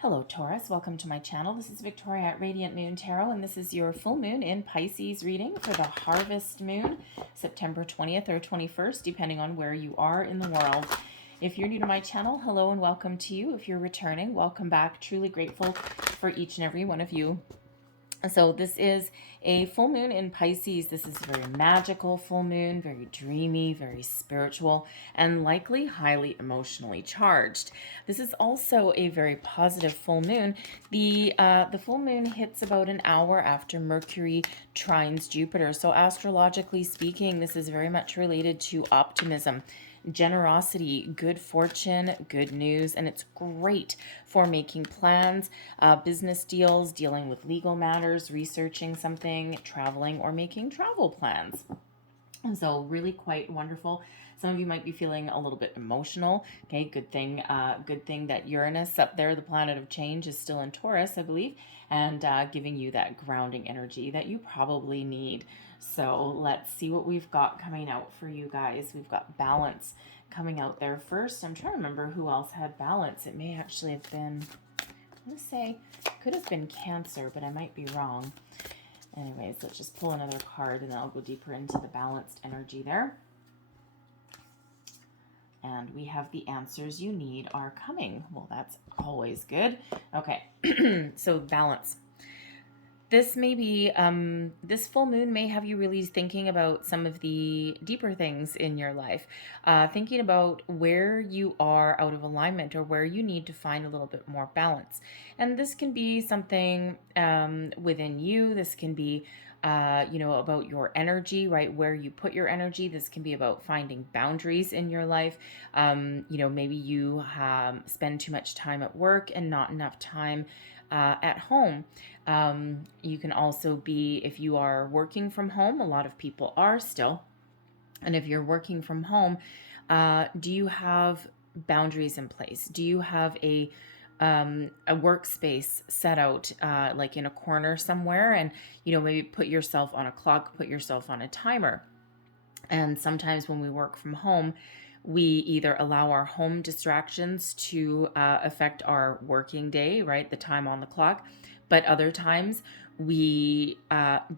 Hello Taurus, welcome to my channel. This is Victoria at Radiant Moon Tarot, and this is your full moon in Pisces reading for the harvest moon, September 20th or 21st, depending on where you are in the world. If you're new to my channel, hello and welcome to you. If you're returning, welcome back. Truly grateful for each and every one of you. So this is a full moon in Pisces. This is a very magical full moon, very dreamy, very spiritual, and likely highly emotionally charged. This is also a very positive full moon. The full moon hits about an hour after Mercury trines Jupiter. So astrologically speaking, this is very much related to optimism, generosity, good fortune, good news, and it's great for making plans, business deals, dealing with legal matters, researching something, traveling, or making travel plans. And so really quite wonderful. Some of you might be feeling a little bit emotional. Okay, good thing that Uranus up there, the planet of change, is still in Taurus, I believe, and giving you that grounding energy that you probably need. So let's see what we've got coming out for you guys. We've got balance coming out there first. I'm trying to remember who else had balance. It may actually have been, I'm going to say, could have been Cancer, but I might be wrong. Anyways, let's just pull another card and then I'll go deeper into the balanced energy there. And we have the answers you need are coming. Well, that's always good. Okay, so balance. This may be, this full moon may have you really thinking about some of the deeper things in your life, thinking about where you are out of alignment or where you need to find a little bit more balance. And this can be something within you. This can be, about your energy, right? Where you put your energy. This can be about finding boundaries in your life. Maybe you spend too much time at work and not enough time at home. You can also be, if you are working from home, a lot of people are still, and if you're working from home, do you have boundaries in place? Do you have a workspace set out like in a corner somewhere, and maybe put yourself on a clock, put yourself on a timer? And sometimes when we work from home, we either allow our home distractions to affect our working day, right? The time on the clock. But other times we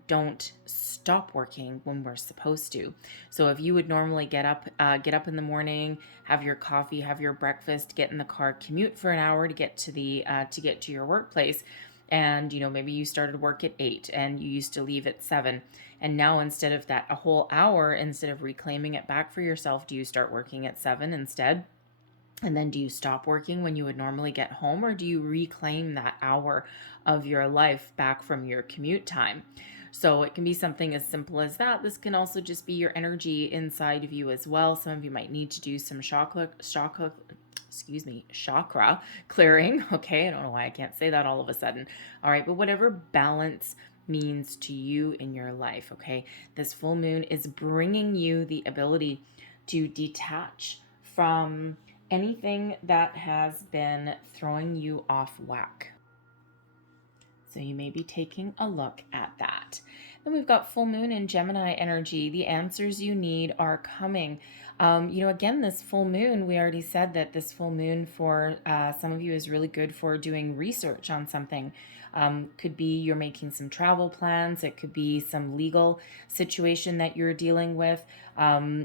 don't stop working when we're supposed to. So if you would normally get up in the morning, have your coffee, have your breakfast, get in the car, commute for an hour to get to your workplace, and maybe you started work at 8 and you used to leave at 7, and now instead of that a whole hour, instead of reclaiming it back for yourself, do you start working at 7 instead? And then do you stop working when you would normally get home, or do you reclaim that hour of your life back from your commute time? So it can be something as simple as that. This can also just be your energy inside of you as well. Some of you might need to do some chakra clearing. Okay, I don't know why I can't say that all of a sudden. All right, but whatever balance means to you in your life, okay? This full moon is bringing you the ability to detach from anything that has been throwing you off whack. So you may be taking a look at that. Then we've got full moon in Gemini energy. The answers you need are coming. Again, this full moon, we already said that this full moon for some of you is really good for doing research on something. Could be you're making some travel plans. It could be some legal situation that you're dealing with.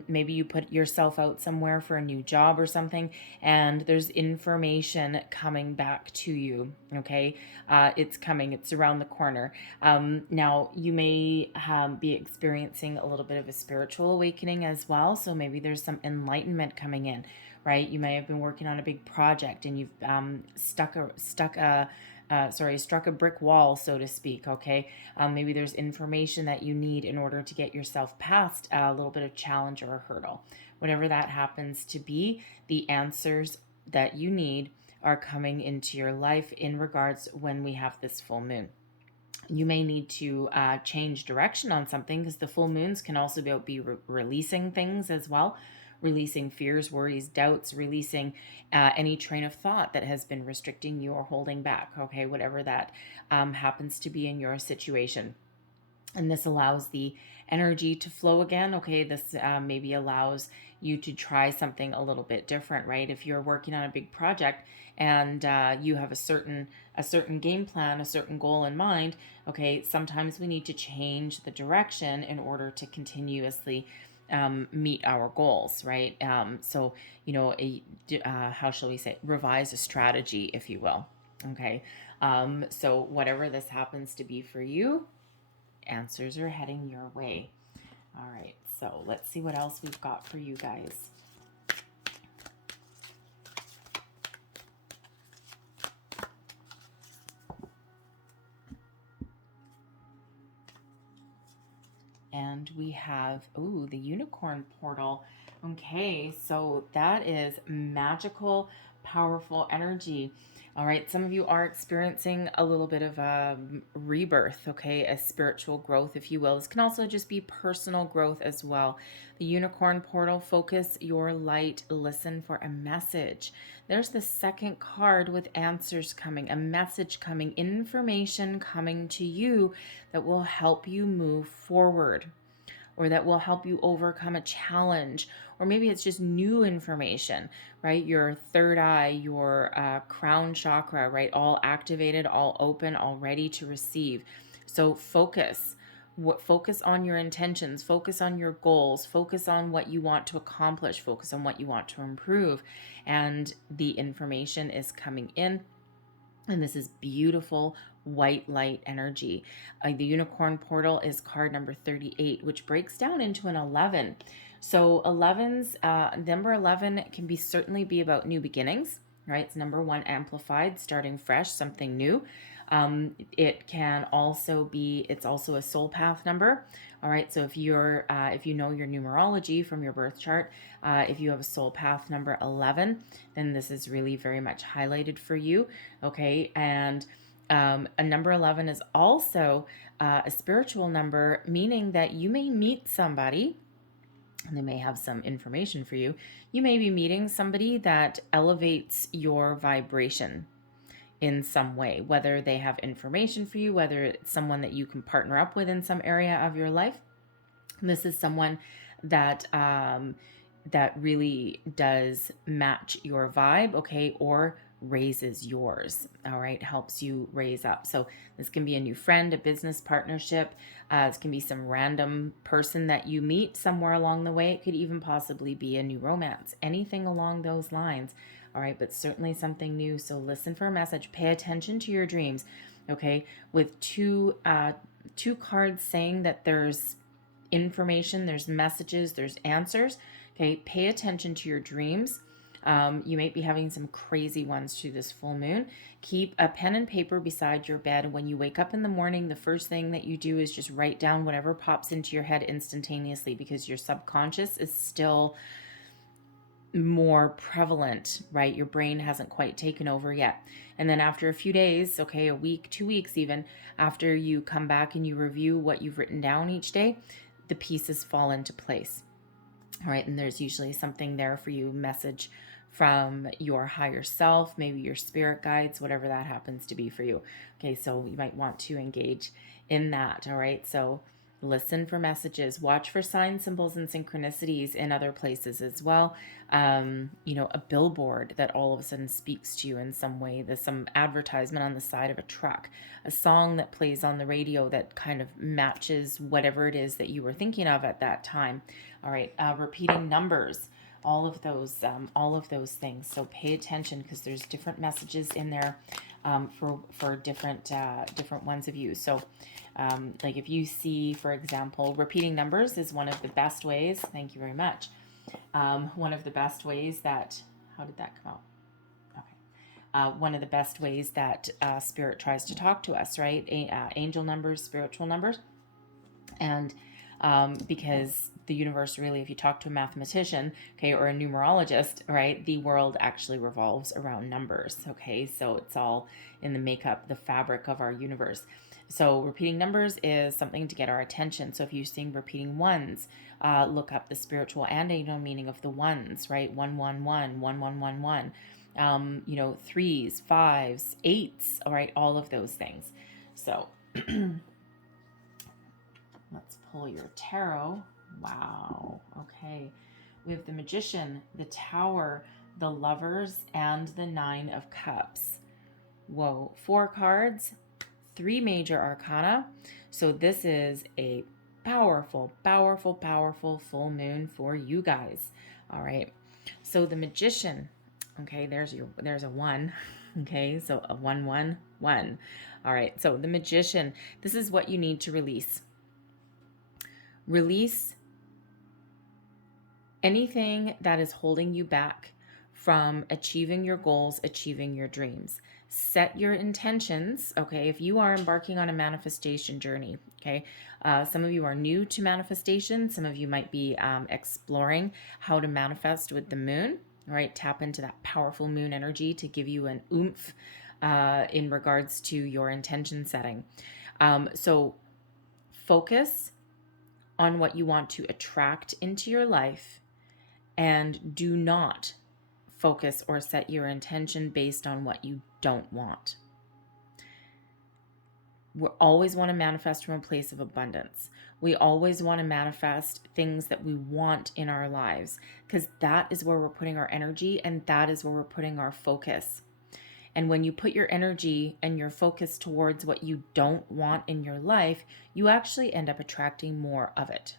Maybe you put yourself out somewhere for a new job or something, and there's information coming back to you. Okay, it's coming. It's around the corner. Now, you may be experiencing a little bit of a spiritual awakening as well. So maybe there's some enlightenment coming in, right? You may have been working on a big project and you've struck a brick wall, so to speak, okay? Maybe there's information that you need in order to get yourself past a little bit of challenge or a hurdle. Whatever that happens to be, the answers that you need are coming into your life in regards when we have this full moon. You may need to change direction on something, because the full moons can also be releasing things as well. Releasing fears, worries, doubts, releasing any train of thought that has been restricting you or holding back, okay, whatever that happens to be in your situation. And this allows the energy to flow again, okay? This maybe allows you to try something a little bit different, right? If you're working on a big project and you have a certain game plan, a certain goal in mind, okay, sometimes we need to change the direction in order to continuously meet our goals, right? So, you know, how shall we say, revise a strategy, if you will. Okay. So whatever this happens to be for you, answers are heading your way. All right. So let's see what else we've got for you guys. And we have, ooh, the unicorn portal. Okay, so that is magical, powerful energy. All right, some of you are experiencing a little bit of a rebirth, okay, a spiritual growth, if you will. This can also just be personal growth as well. The unicorn portal, focus your light, listen for a message. There's the second card with answers coming, a message coming, information coming to you that will help you move forward, or that will help you overcome a challenge, or maybe it's just new information, right? Your third eye, your crown chakra, right? All activated, all open, all ready to receive. So focus. Focus on your intentions, focus on your goals, focus on what you want to accomplish, focus on what you want to improve. And the information is coming in. And this is beautiful white light energy. The unicorn portal is card number 38, which breaks down into an 11. So number 11 can certainly be about new beginnings, right? It's number 1 amplified, starting fresh, something new. It can also be, it's also a soul path number. All right. So if you know your numerology from your birth chart, if you have a soul path number 11, then this is really very much highlighted for you. Okay. And a number 11 is also a spiritual number, meaning that you may meet somebody and they may have some information for you. You may be meeting somebody that elevates your vibration in some way, whether they have information for you, whether it's someone that you can partner up with in some area of your life. This is someone that that really does match your vibe, okay, or raises yours, all right, helps you raise up. So this can be a new friend, a business partnership. It can be some random person that you meet somewhere along the way. It could even possibly be a new romance, anything along those lines. All right, but certainly something new. So listen for a message. Pay attention to your dreams. Okay, with two cards saying that there's information, there's messages, there's answers. Okay, pay attention to your dreams. You might be having some crazy ones through this full moon. Keep a pen and paper beside your bed. When you wake up in the morning, the first thing that you do is just write down whatever pops into your head instantaneously, because your subconscious is still more prevalent, right? Your brain hasn't quite taken over yet. And then after a few days, okay, a week, 2 weeks even, after you come back and you review what you've written down each day, the pieces fall into place. All right, and there's usually something there for you, message from your higher self, maybe your spirit guides, whatever that happens to be for you. Okay, so you might want to engage in that. All right, so listen for messages, watch for signs, symbols, and synchronicities in other places as well. A billboard that all of a sudden speaks to you in some way. There's some advertisement on the side of a truck, a song that plays on the radio that kind of matches whatever it is that you were thinking of at that time. All right, repeating numbers, all of those things. So pay attention, because there's different messages in there for different ones of you. So like if you see, for example, repeating numbers is one of the best ways. Thank you very much. One of the best ways that, how did that come out? Okay. One of the best ways that spirit tries to talk to us, right? Angel numbers, spiritual numbers. And because the universe really, if you talk to a mathematician, okay, or a numerologist, right, the world actually revolves around numbers, okay? So it's all in the makeup, the fabric of our universe. So repeating numbers is something to get our attention. So if you're seeing repeating ones, look up the spiritual and angel meaning of the ones, right? 111, 1111, threes, fives, eights, all right, all of those things. So let's pull your tarot. Wow. Okay. We have the Magician, the Tower, the Lovers, and the Nine of Cups. Whoa, 4 cards, 3 major arcana. So this is a powerful, powerful, powerful full moon for you guys. All right. So the Magician, okay, there's a 1. Okay, so a 1 1 1. All right. So the Magician, this is what you need to release. Release anything that is holding you back from achieving your goals, achieving your dreams. Set your intentions, okay? If you are embarking on a manifestation journey, okay? Some of you are new to manifestation. Some of you might be exploring how to manifest with the moon, all right? Tap into that powerful moon energy to give you an oomph in regards to your intention setting. So focus on what you want to attract into your life, and do not focus or set your intention based on what you don't want. We always want to manifest from a place of abundance. We always want to manifest things that we want in our lives, because that is where we're putting our energy, and that is where we're putting our focus. And when you put your energy and your focus towards what you don't want in your life, you actually end up attracting more of it.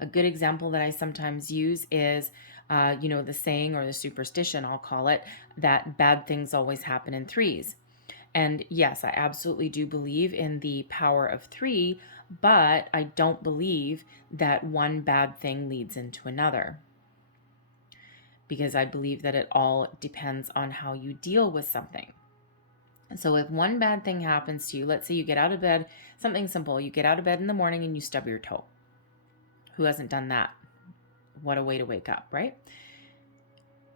A good example that I sometimes use is, the saying or the superstition, I'll call it, that bad things always happen in 3s. And yes, I absolutely do believe in the power of 3, but I don't believe that one bad thing leads into another, because I believe that it all depends on how you deal with something. And so if one bad thing happens to you, let's say you get out of bed, something simple, you get out of bed in the morning and you stub your toe. Who hasn't done that? What a way to wake up, right?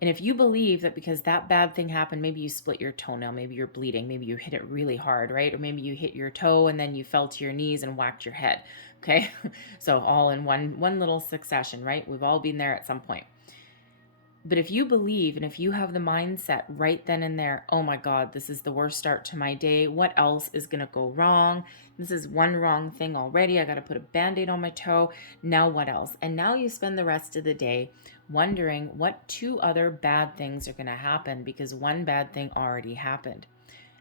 And if you believe that because that bad thing happened, maybe you split your toenail, maybe you're bleeding, maybe you hit it really hard, right? Or maybe you hit your toe and then you fell to your knees and whacked your head, okay? So all in one little succession, right? We've all been there at some point. But if you believe, and if you have the mindset right then and there, oh my God, this is the worst start to my day. What else is going to go wrong? This is one wrong thing already. I got to put a Band-Aid on my toe. Now what else? And now you spend the rest of the day wondering what 2 other bad things are going to happen, because one bad thing already happened.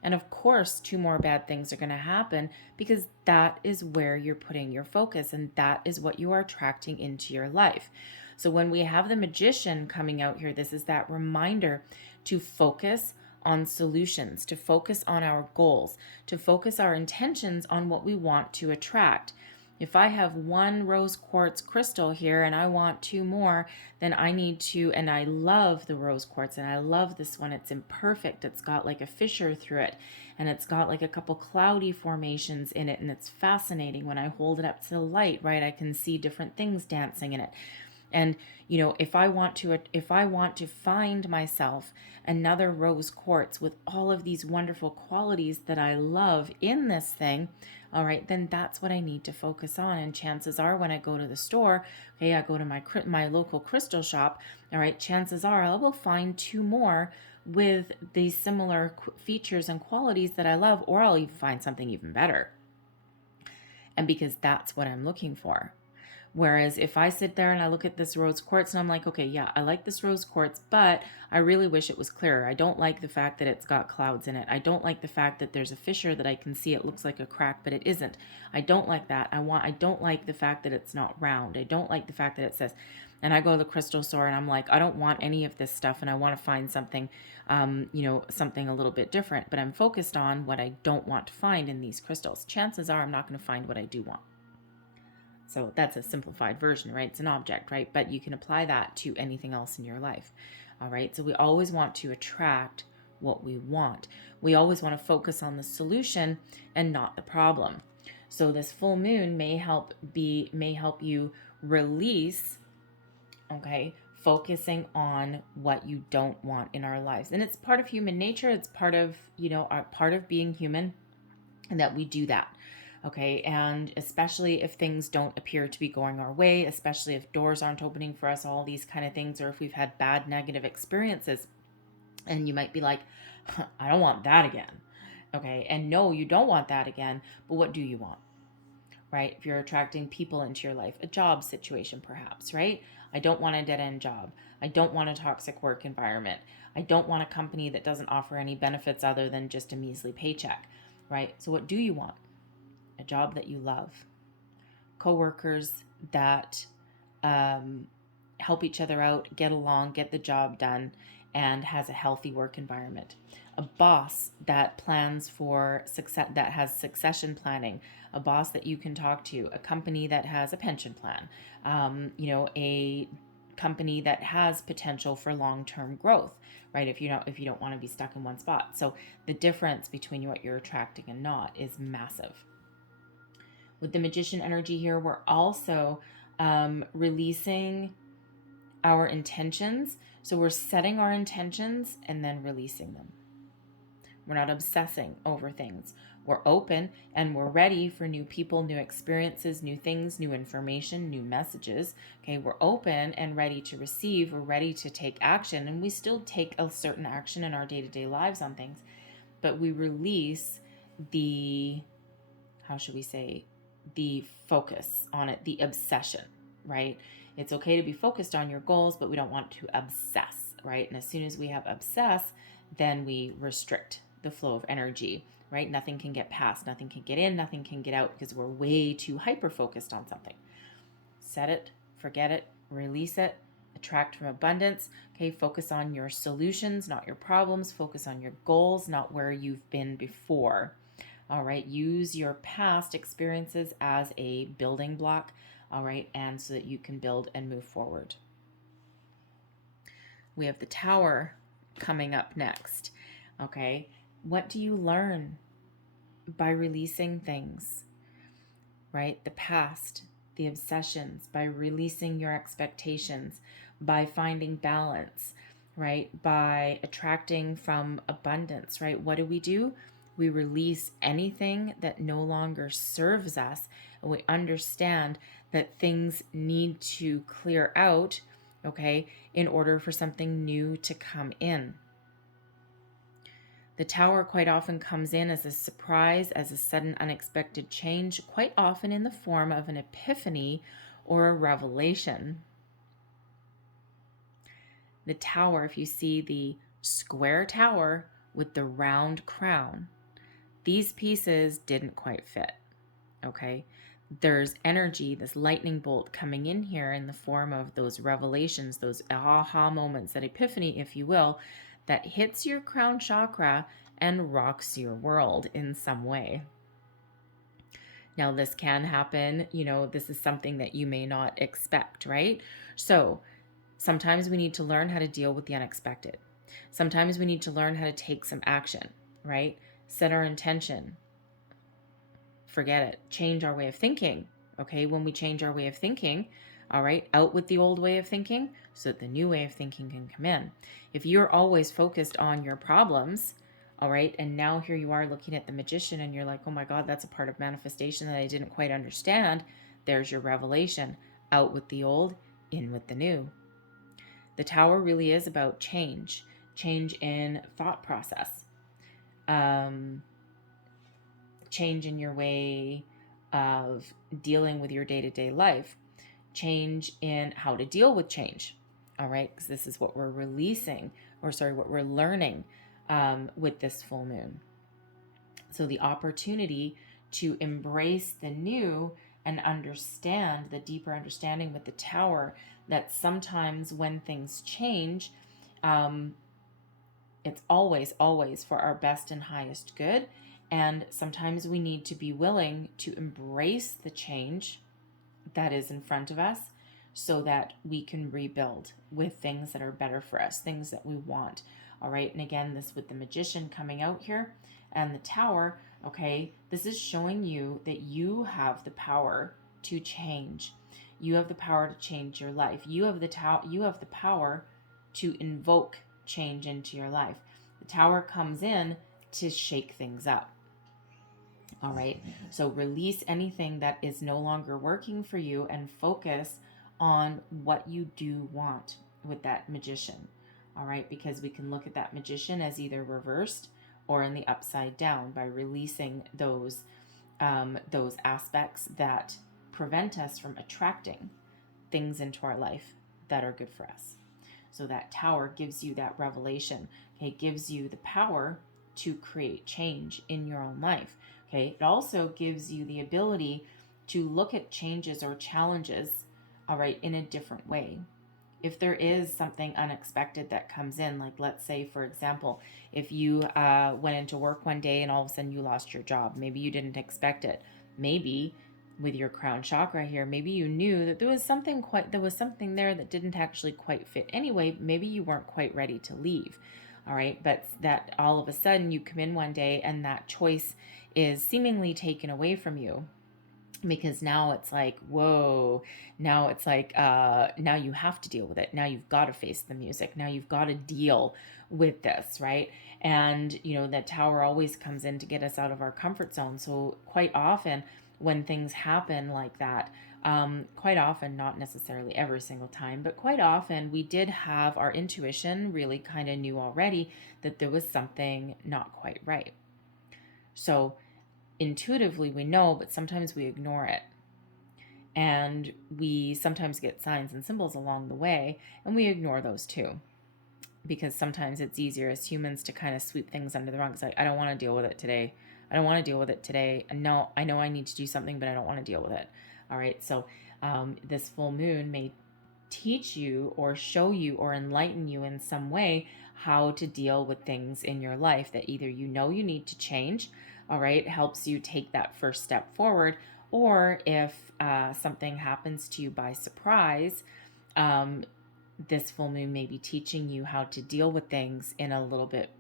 And of course, 2 more bad things are going to happen, because that is where you're putting your focus, and that is what you are attracting into your life. So when we have the Magician coming out here, this is that reminder to focus on solutions, to focus on our goals, to focus our intentions on what we want to attract. If I have 1 rose quartz crystal here and I want 2 more, then I need to, and I love the rose quartz, and I love this one. It's imperfect. It's got like a fissure through it, and it's got like a couple cloudy formations in it, and it's fascinating. When I hold it up to the light, right, I can see different things dancing in it. And, if I want to find myself another rose quartz with all of these wonderful qualities that I love in this thing, all right, then that's what I need to focus on. And chances are, when I go to the store, okay, I go to my local crystal shop, all right, chances are I will find 2 more with these similar features and qualities that I love, or I'll even find something even better. And because that's what I'm looking for. Whereas if I sit there and I look at this rose quartz and I'm like, okay, yeah, I like this rose quartz, but I really wish it was clearer. I don't like the fact that it's got clouds in it. I don't like the fact that there's a fissure that I can see. It looks like a crack, but it isn't. I don't like that. I don't like the fact that it's not round. I don't like the fact that it says, and I go to the crystal store and I'm like, I don't want any of this stuff, and I want to find something, something a little bit different, but I'm focused on what I don't want to find in these crystals. Chances are I'm not going to find what I do want. So that's a simplified version, right? It's an object, right? But you can apply that to anything else in your life. All right. So we always want to attract what we want. We always want to focus on the solution and not the problem. So this full moon may help you release, okay, focusing on what you don't want in our lives. And it's part of human nature. It's part of, part of being human, and that we do that. Okay, and especially if things don't appear to be going our way, especially if doors aren't opening for us, all these kind of things, or if we've had bad negative experiences, and you might be like, I don't want that again. Okay, and no, you don't want that again, but what do you want? Right? If you're attracting people into your life, a job situation perhaps, right? I don't want a dead-end job. I don't want a toxic work environment. I don't want a company that doesn't offer any benefits other than just a measly paycheck, right? So what do you want? A job that you love. Coworkers that help each other out, get along, get the job done, and has a healthy work environment. A boss that plans for success, that has succession planning. A boss that you can talk to. A company that has a pension plan. A company that has potential for long-term growth, right? If you don't want to be stuck in one spot. So the difference between what you're attracting and not is massive. With the Magician energy here, we're also releasing our intentions. So we're setting our intentions and then releasing them. We're not obsessing over things. We're open and we're ready for new people, new experiences, new things, new information, new messages. Okay, we're open and ready to receive. We're ready to take action, and we still take a certain action in our day-to-day lives on things, but we release the, how should we say, the focus on it, the obsession, right? It's okay to be focused on your goals, but we don't want to obsess, right? And as soon as we have obsess, then we restrict the flow of energy, right? Nothing can get past, nothing can get in, nothing can get out because we're way too hyper-focused on something. Set it, forget it, release it, attract from abundance. Okay, focus on your solutions, not your problems. Focus on your goals, not where you've been before. All right, use your past experiences as a building block, all right, and so that you can build and move forward. We have the Tower coming up next, okay? What do you learn by releasing things, right? The past, the obsessions, by releasing your expectations, by finding balance, right? By attracting from abundance, right? What do? We release anything that no longer serves us, and we understand that things need to clear out, okay, in order for something new to come in. The Tower quite often comes in as a surprise, as a sudden unexpected change, quite often in the form of an epiphany or a revelation. The Tower, if you see the square tower with the round crown, these pieces didn't quite fit, okay? There's energy, this lightning bolt coming in here in the form of those revelations, those aha moments, that epiphany, if you will, that hits your crown chakra and rocks your world in some way. Now, this can happen, this is something that you may not expect, right? So sometimes we need to learn how to deal with the unexpected. Sometimes we need to learn how to take some action, right? Set our intention. Forget it. Change our way of thinking. Okay, when we change our way of thinking, all right, out with the old way of thinking so that the new way of thinking can come in. If you're always focused on your problems, all right, and now here you are looking at the Magician and you're like, oh my God, that's a part of manifestation that I didn't quite understand. There's your revelation. Out with the old, in with the new. The Tower really is about change in thought process. Change in your way of dealing with your day-to-day life, change in how to deal with change, all right? Because this is what we're releasing, what we're learning with this full moon. So the opportunity to embrace the new and understand the deeper understanding with the Tower that sometimes when things change, it's always for our best and highest good. And sometimes we need to be willing to embrace the change that is in front of us so that we can rebuild with things that are better for us, things that we want. All right. And again, this with the Magician coming out here and the Tower, okay, this is showing you that you have the power to change. You have the power to change your life. You have the power to invoke change into your life. The Tower comes in to shake things up. All right. So release anything that is no longer working for you and focus on what you do want with that Magician. All right. Because we can look at that Magician as either reversed or in the upside down by releasing those aspects that prevent us from attracting things into our life that are good for us. So that Tower gives you that revelation. Okay, it gives you the power to create change in your own life. Okay, it also gives you the ability to look at changes or challenges, all right, in a different way. If there is something unexpected that comes in, like let's say, for example, if you went into work one day and all of a sudden you lost your job, maybe you didn't expect it. Maybe with your crown chakra here, maybe you knew that there was something there that didn't actually quite fit anyway. Maybe you weren't quite ready to leave. All right, but that all of a sudden you come in one day and that choice is seemingly taken away from you, because now it's like, whoa, now it's like, now you have to deal with it. Now you've got to face the music. Now you've got to deal with this, right? And, you know, that Tower always comes in to get us out of our comfort zone. So quite often when things happen like that, quite often, not necessarily every single time, but quite often we did have our intuition really kind of knew already that there was something not quite right. So intuitively we know, but sometimes we ignore it. And we sometimes get signs and symbols along the way, and we ignore those too. Because sometimes it's easier as humans to kind of sweep things under the rug. It's like, I don't want to deal with it today. I don't want to deal with it today. No, I know I need to do something, but I don't want to deal with it. All right, so this full moon may teach you or show you or enlighten you in some way how to deal with things in your life that either you know you need to change, all right, helps you take that first step forward, or if something happens to you by surprise, this full moon may be teaching you how to deal with things in a little bit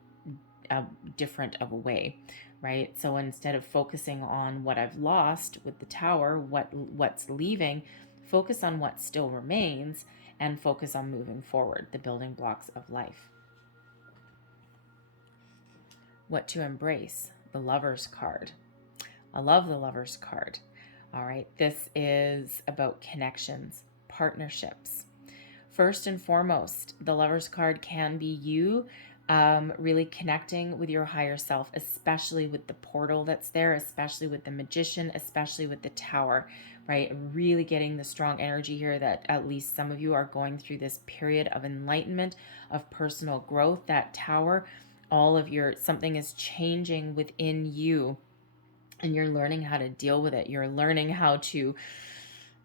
different of a way, right? So instead of focusing on what I've lost with the Tower, what's leaving, focus on what still remains and focus on moving forward, the building blocks of life. What to embrace? The Lover's card. I love the Lover's card. All right, this is about connections, partnerships. First and foremost, the Lover's card can be you really connecting with your higher self, especially with the portal that's there, especially with the Magician, especially with the Tower, right? Really getting the strong energy here that at least some of you are going through this period of enlightenment, of personal growth. That Tower, something is changing within you and you're learning how to deal with it. You're learning how to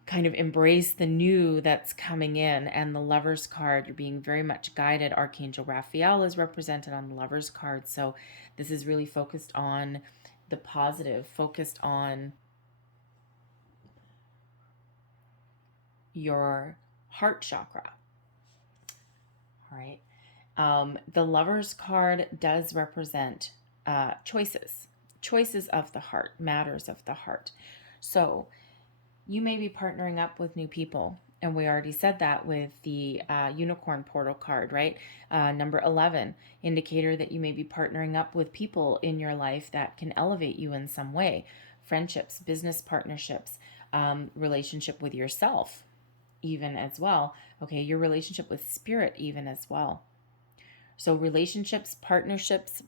kind of embrace the new that's coming in. And the Lover's card, you're being very much guided. Archangel Raphael is represented on the Lover's card. So this is really focused on the positive, focused on your heart chakra. All right. The Lover's card does represent choices of the heart, matters of the heart. So you may be partnering up with new people. And we already said that with the unicorn portal card, right? Number 11, indicator that you may be partnering up with people in your life that can elevate you in some way. Friendships, business partnerships, relationship with yourself, even as well. Okay, your relationship with spirit, even as well. So relationships, partnerships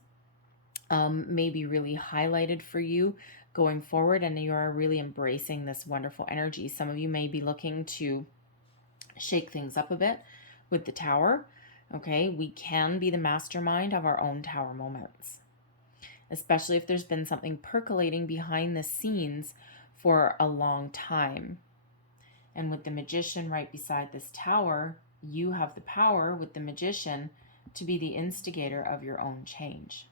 may be really highlighted for you going forward, and you are really embracing this wonderful energy. Some of you may be looking to shake things up a bit with the Tower. Okay, we can be the mastermind of our own Tower moments, especially if there's been something percolating behind the scenes for a long time. And with the Magician right beside this Tower, you have the power with the Magician to be the instigator of your own change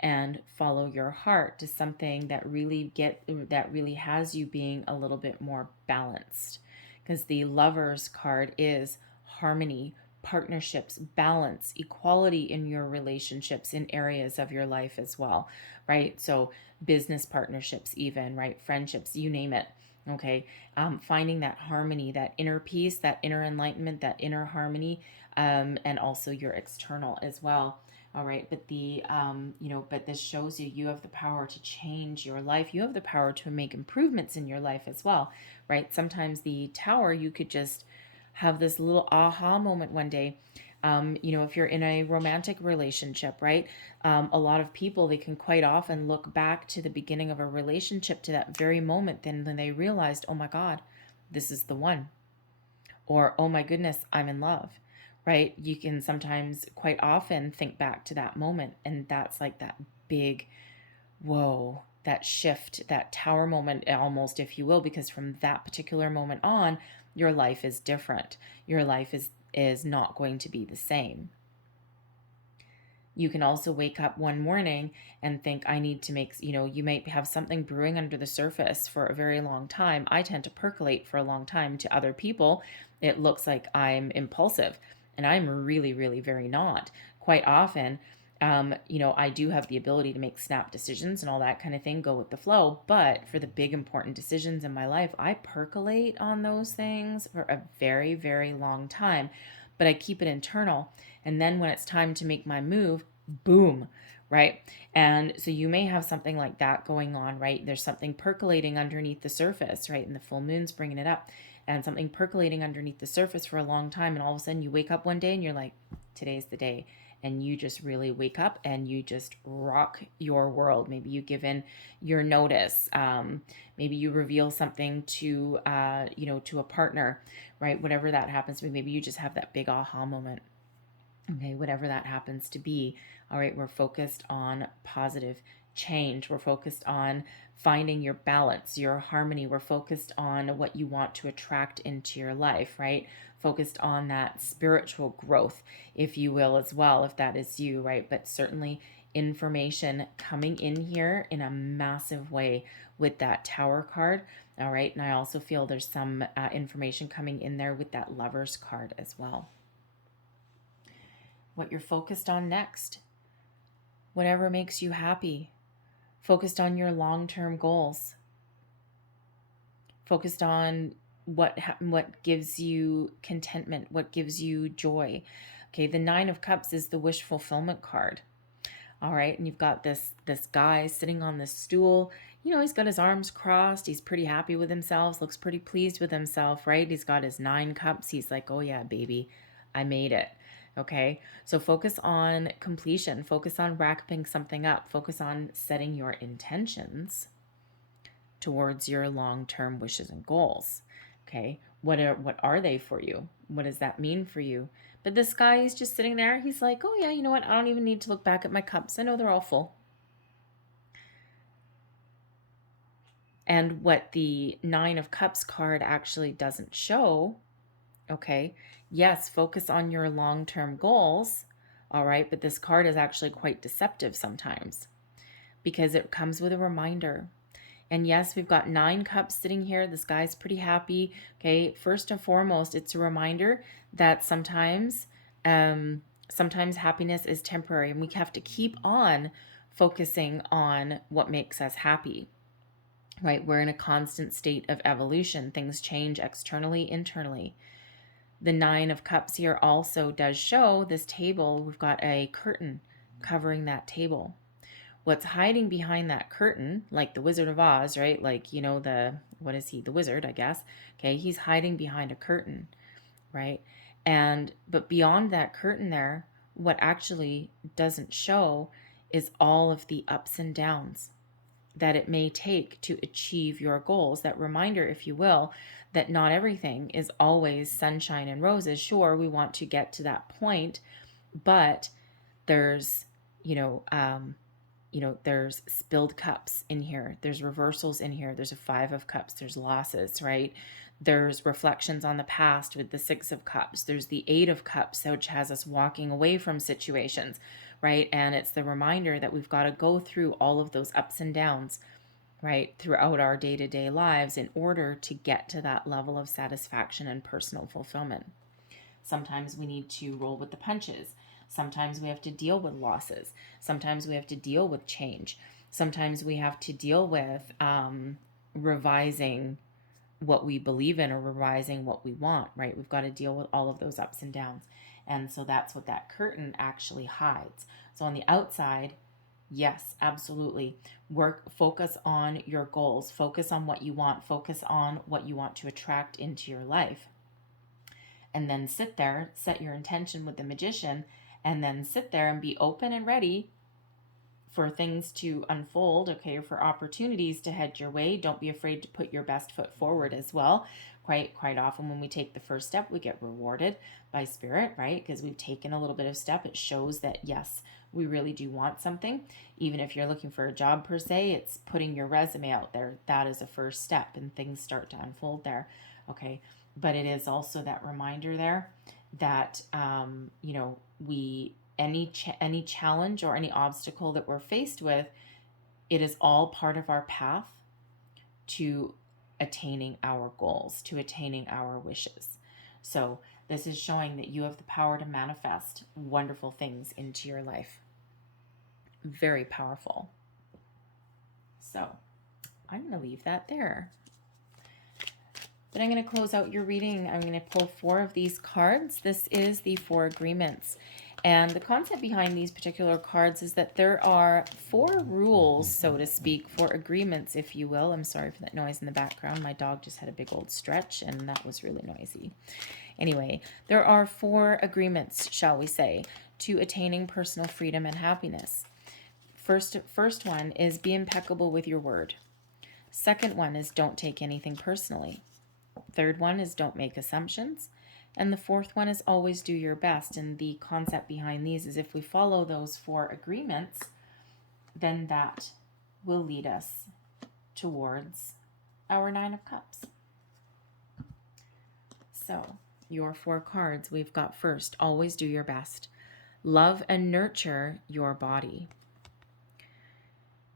and follow your heart to something that really has you being a little bit more balanced, because the Lover's card is harmony, partnerships, balance, equality in your relationships in areas of your life as well, right? So business partnerships, even, right? Friendships, you name it. Okay, finding that harmony, that inner peace, that inner enlightenment, that inner harmony, and also your external as well. All right, but but this shows you have the power to change your life. You have the power to make improvements in your life as well, right? Sometimes the Tower, you could just have this little aha moment one day. If you're in a romantic relationship, right? A lot of people, they can quite often look back to the beginning of a relationship, to that very moment, then they realized, oh my God, this is the one. Or, oh my goodness, I'm in love, right? You can sometimes quite often think back to that moment, and that's like that big, whoa, that shift, that tower moment almost, if you will, because from that particular moment on, your life is different. Your life is not going to be the same. You can also wake up one morning and think, I need to make, you might have something brewing under the surface for a very long time. I tend to percolate for a long time. To other people, it looks like I'm impulsive, and I'm really, really very not. Quite often, I do have the ability to make snap decisions and all that kind of thing, go with the flow. But for the big, important decisions in my life, I percolate on those things for a very, very long time, but I keep it internal. And then when it's time to make my move, boom, right? And so you may have something like that going on, right? There's something percolating underneath the surface, right? And the full moon's bringing it up, and something percolating underneath the surface for a long time. And all of a sudden you wake up one day and you're like, today's the day. And you just really wake up and you just rock your world. Maybe you give in your notice. Maybe you reveal something to a partner, right? Whatever that happens to be. Maybe you just have that big aha moment. Okay, whatever that happens to be. All right, we're focused on positive change. We're focused on finding your balance, your harmony. We're focused on what you want to attract into your life, right? Focused on that spiritual growth, if you will, as well, if that is you, right? But certainly information coming in here in a massive way with that Tower card. All right, and I also feel there's some information coming in there with that Lovers card as well. What you're focused on next, whatever makes you happy, focused on your long-term goals, focused on what gives you contentment, what gives you joy. Okay, the Nine of Cups is the wish fulfillment card. All right, and you've got this guy sitting on this stool. He's got his arms crossed. He's pretty happy with himself, looks pretty pleased with himself, right? He's got his 9 cups. He's like, oh yeah, baby, I made it. Okay, so focus on completion, focus on wrapping something up, focus on setting your intentions towards your long-term wishes and goals. Okay, what are they for you? What does that mean for you? But this guy is just sitting there. He's like, oh yeah, you know what? I don't even need to look back at my cups. I know they're all full. And what the 9 of Cups card actually doesn't show, okay, yes, focus on your long-term goals, all right, but this card is actually quite deceptive sometimes because it comes with a reminder. And yes, we've got 9 cups sitting here. This guy's pretty happy, okay? First and foremost, it's a reminder that sometimes happiness is temporary, and we have to keep on focusing on what makes us happy, right? We're in a constant state of evolution. Things change externally, internally. The 9 of Cups here also does show this table. We've got a curtain covering that table. What's hiding behind that curtain, like the Wizard of Oz, right? Like, what is he? The wizard, I guess. Okay, he's hiding behind a curtain, right? But beyond that curtain there, what actually doesn't show is all of the ups and downs that it may take to achieve your goals. That reminder, if you will, that not everything is always sunshine and roses. Sure, we want to get to that point, but there's, there's spilled cups in here. There's reversals in here. There's a 5 of Cups. There's losses, right? There's reflections on the past with the 6 of Cups. There's the 8 of Cups, which has us walking away from situations, right? And it's the reminder that we've got to go through all of those ups and downs, right, throughout our day-to-day lives in order to get to that level of satisfaction and personal fulfillment. Sometimes we need to roll with the punches. Sometimes we have to deal with losses. Sometimes we have to deal with change. Sometimes we have to deal with revising what we believe in or revising what we want, right? We've got to deal with all of those ups and downs. And so that's what that curtain actually hides. So on the outside, yes, absolutely. Focus on your goals. Focus on what you want. Focus on what you want to attract into your life. And then sit there, set your intention with the Magician, and then sit there and be open and ready for things to unfold, okay, or for opportunities to head your way. Don't be afraid to put your best foot forward as well, Quite often when we take the first step, we get rewarded by spirit, right? Because we've taken a little bit of step. It shows that, yes, we really do want something. Even if you're looking for a job per se, it's putting your resume out there. That is a first step, and things start to unfold there. Okay. But it is also that reminder there that, you know, any challenge or any obstacle that we're faced with, it is all part of our path to attaining our goals, to attaining our wishes. So this is showing that you have the power to manifest wonderful things into your life. Very powerful. So I'm going to leave that there. But I'm going to close out your reading. I'm going to pull 4 of these cards. This is the 4 agreements. And the concept behind these particular cards is that there are 4 rules, so to speak, 4 agreements, if you will. I'm sorry for that noise in the background. My dog just had a big old stretch, and that was really noisy. Anyway, there are 4 agreements, shall we say, to attaining personal freedom and happiness. First one is be impeccable with your word. Second one is don't take anything personally. Third one is don't make assumptions. And the 4th one is always do your best. And the concept behind these is if we follow those 4 agreements, then that will lead us towards our 9 of Cups. So your 4 cards, we've got first, always do your best. Love and nurture your body.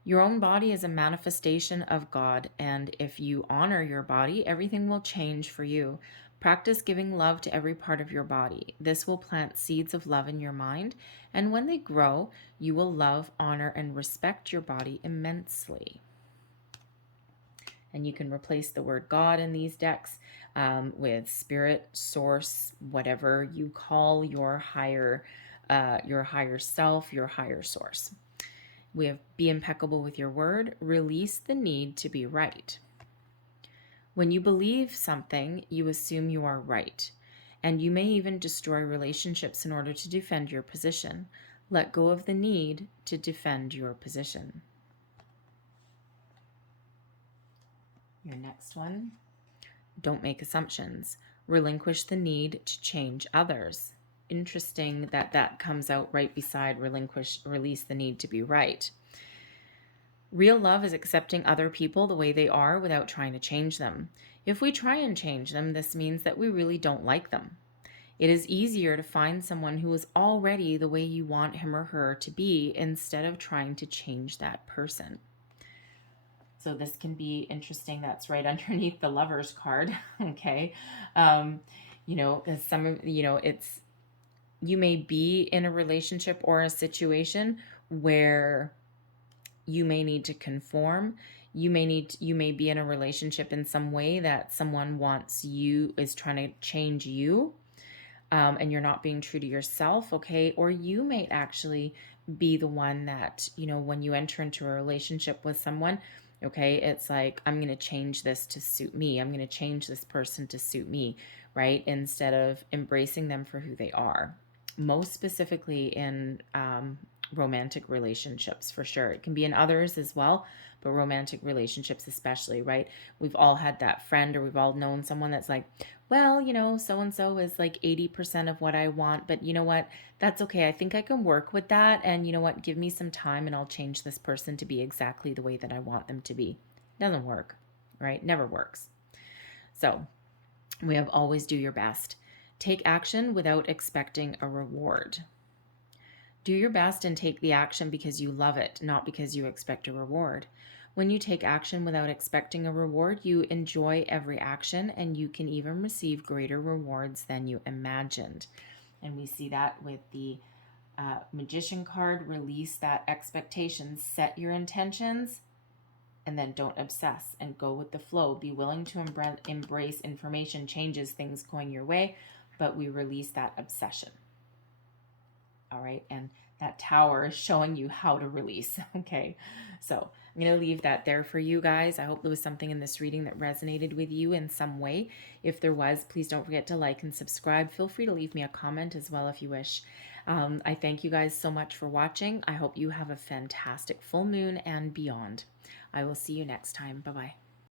Your own body is a manifestation of God, and if you honor your body, everything will change for you. Practice giving love to every part of your body. This will plant seeds of love in your mind, and when they grow, you will love, honor, and respect your body immensely. And you can replace the word God in these decks with spirit, source, whatever you call your higher self, your higher source. We have be impeccable with your word, release the need to be right. When you believe something, you assume you are right, and you may even destroy relationships in order to defend your position. Let go of the need to defend your position. Your next one, don't make assumptions. Relinquish the need to change others. Interesting that that comes out right beside release the need to be right. Real love is accepting other people the way they are without trying to change them. If we try and change them, this means that we really don't like them. It is easier to find someone who is already the way you want him or her to be instead of trying to change that person. So this can be interesting. That's right underneath the Lovers card. Okay. You may be in a relationship or a situation where you may need to conform. You may be in a relationship in some way that someone is trying to change you, and you're not being true to yourself, okay? Or you may actually be the one that, when you enter into a relationship with someone, okay, it's like, I'm going to change this to suit me. I'm going to change this person to suit me, right? Instead of embracing them for who they are. Most specifically in romantic relationships, for sure. It can be in others as well, but romantic relationships especially, right? We've all had that friend, or we've all known someone that's like, well, so-and-so is like 80% of what I want, but you know what? That's okay. I think I can work with that. And you know what? Give me some time and I'll change this person to be exactly the way that I want them to be. Doesn't work, right? Never works. So we have always do your best. Take action without expecting a reward. Do your best and take the action because you love it, not because you expect a reward. When you take action without expecting a reward, you enjoy every action, and you can even receive greater rewards than you imagined. And we see that with the Magician card. Release that expectation, set your intentions, and then don't obsess and go with the flow. Be willing to embrace information changes, things going your way, but we release that obsession. All right. And that Tower is showing you how to release. Okay. So I'm going to leave that there for you guys. I hope there was something in this reading that resonated with you in some way. If there was, please don't forget to like and subscribe. Feel free to leave me a comment as well if you wish. I thank you guys so much for watching. I hope you have a fantastic full moon and beyond. I will see you next time. Bye-bye.